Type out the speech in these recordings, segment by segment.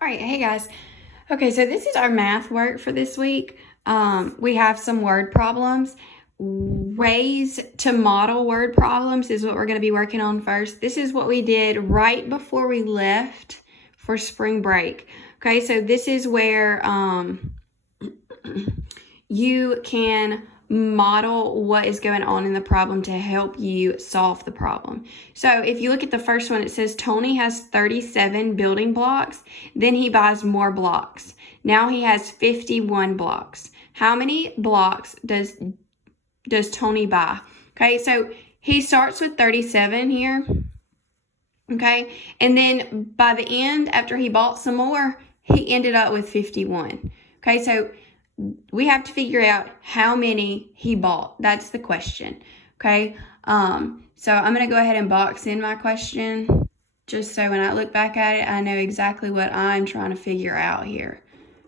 All right, hey guys. Okay, so this is our math work for this week. We have some word problems. Ways to model word problems is what we're going to be working on first. This is what we did right before we left for spring break. Okay, so this is where you can model what is going on in the problem to help you solve the problem. So if you look at the first one, it says Tony has 37 building blocks. Then he buys more blocks. Now he has 51 blocks. How many blocks does Tony buy? Okay, so he starts with 37 here. Okay, and then by the end, after he bought some more, he ended up with 51. Okay, so we have to figure out how many he bought. That's the question. Okay. So I'm going to go ahead and box in my question just so when I look back at it, I know exactly what I'm trying to figure out here.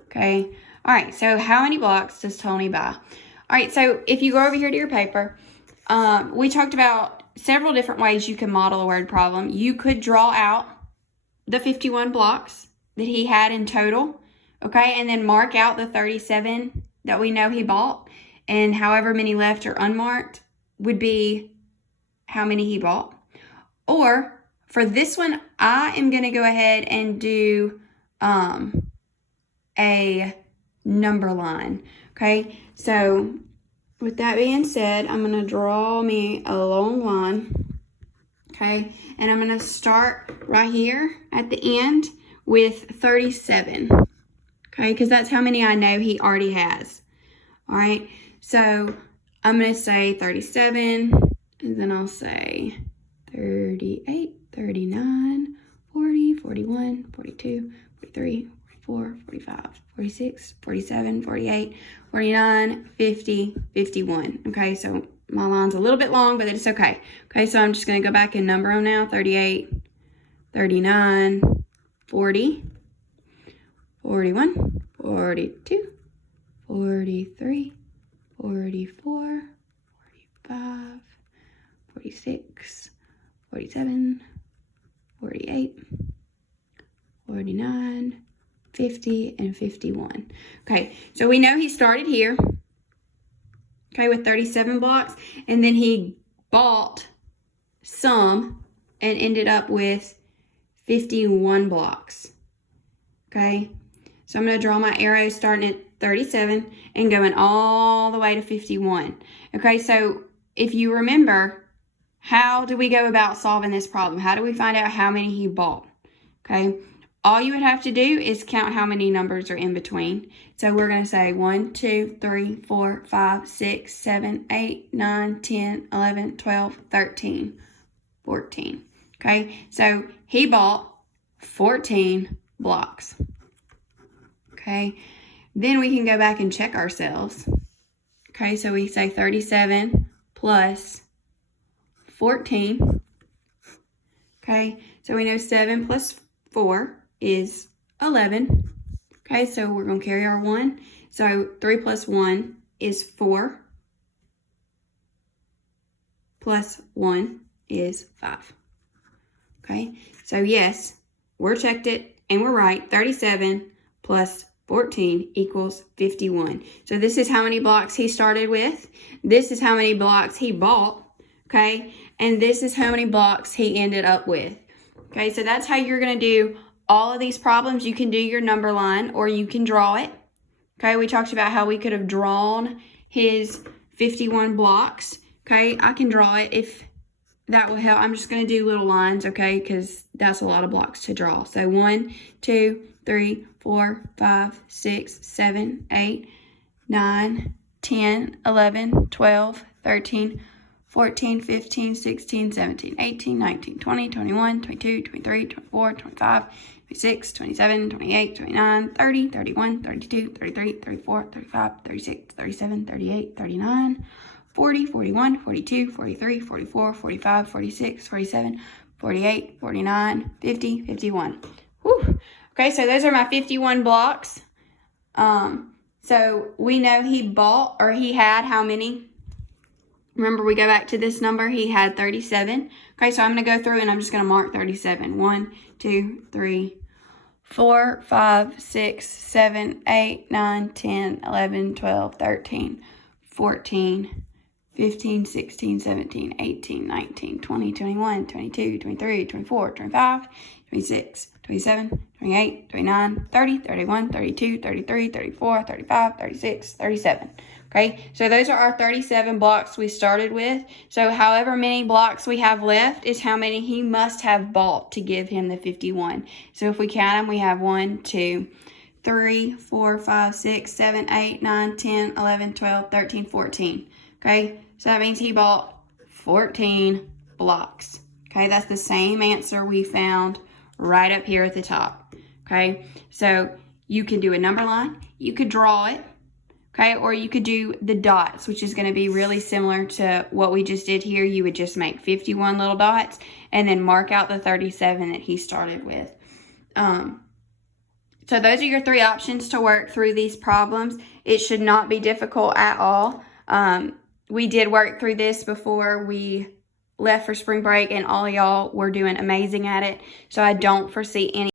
Okay. All right. So how many blocks does Tony buy? All right. So if you go over here to your paper, we talked about several different ways you can model a word problem. You could draw out the 51 blocks that he had in total. Okay, and then mark out the 37 that we know he bought, and however many left or unmarked would be how many he bought. Or for this one, I am going to go ahead and do a number line. Okay, so with that being said, I'm going to draw me a long line. Okay, and I'm going to start right here at the end with 37. Okay, because that's how many I know he already has. All right, so I'm going to say 37, and then I'll say 38, 39, 40, 41, 42, 43, 44, 45, 46, 47, 48, 49, 50, 51. Okay, so my line's a little bit long, but it's okay. Okay, so I'm just going to go back and number them now. 38, 39, 40. 41, 42, 43, 44, 45, 46, 47, 48, 49, 50, and 51. Okay, so we know he started here, okay, with 37 blocks, and then he bought some and ended up with 51 blocks, okay? So I'm going to draw my arrow starting at 37 and going all the way to 51. Okay, so if you remember, how do we go about solving this problem? How do we find out how many he bought? Okay, all you would have to do is count how many numbers are in between. So we're going to say 1, 2, 3, 4, 5, 6, 7, 8, 9, 10, 11, 12, 13, 14. Okay, so he bought 14 blocks. Okay, then we can go back and check ourselves. Okay, so we say 37 plus 14. Okay, so we know 7 plus 4 is 11. Okay, so we're going to carry our 1. So 3 plus 1 is 4. Plus 1 is 5. Okay, so yes, we're checked it and we're right. 37 plus 14 equals 51. So this is how many blocks he started with. This is how many blocks he bought, okay? And this is how many blocks he ended up with. Okay, so that's how you're going to do all of these problems. You can do your number line or you can draw it. Okay, we talked about how we could have drawn his 51 blocks. Okay, I can draw it if that will help. I'm just going to do little lines, okay, because that's a lot of blocks to draw. So 1, 2, 3, 4, 5, 6, 7, 8, 9, 10, 11, 12, 13, 14, 15, 16, 17, 18, 19, 20, 21, 22, 23, 24, 25, 26, 27, 28, 29, 30, 31, 32, 33, 34, 35, 36, 37, 38, 39, 40, 41, 42, 43, 44, 45, 46, 47, 48, 49, 50, 51. Whew. Okay, so those are my 51 blocks. So we know he bought, or he had how many? Remember, we go back to this number. He had 37. Okay, so I'm going to go through and I'm just going to mark 37. 1, 2, 3, 4, 5, 6, 7, 8, 9, 10, 11, 12, 13, 14, 15, 16, 17, 18, 19, 20, 21, 22, 23, 24, 25, 26, 27, 28, 29, 30, 31, 32, 33, 34, 35, 36, 37. Okay, so those are our 37 blocks we started with. So however many blocks we have left is how many he must have bought to give him the 51. So if we count them, we have 1, 2, 3, 4, 5, 6, 7, 8, 9, 10, 11, 12, 13, 14. Okay, so that means he bought 14 blocks. Okay, that's the same answer we found right up here at the top. Okay, so you could do a number line, you could draw it, okay, or you could do the dots, which is going to be really similar to what we just did here. You would just make 51 little dots and then mark out the 37 that he started with. So those are your 3 options to work through these problems. It should not be difficult at all. We did work through this before we left for spring break, and all of y'all were doing amazing at it. So I don't foresee any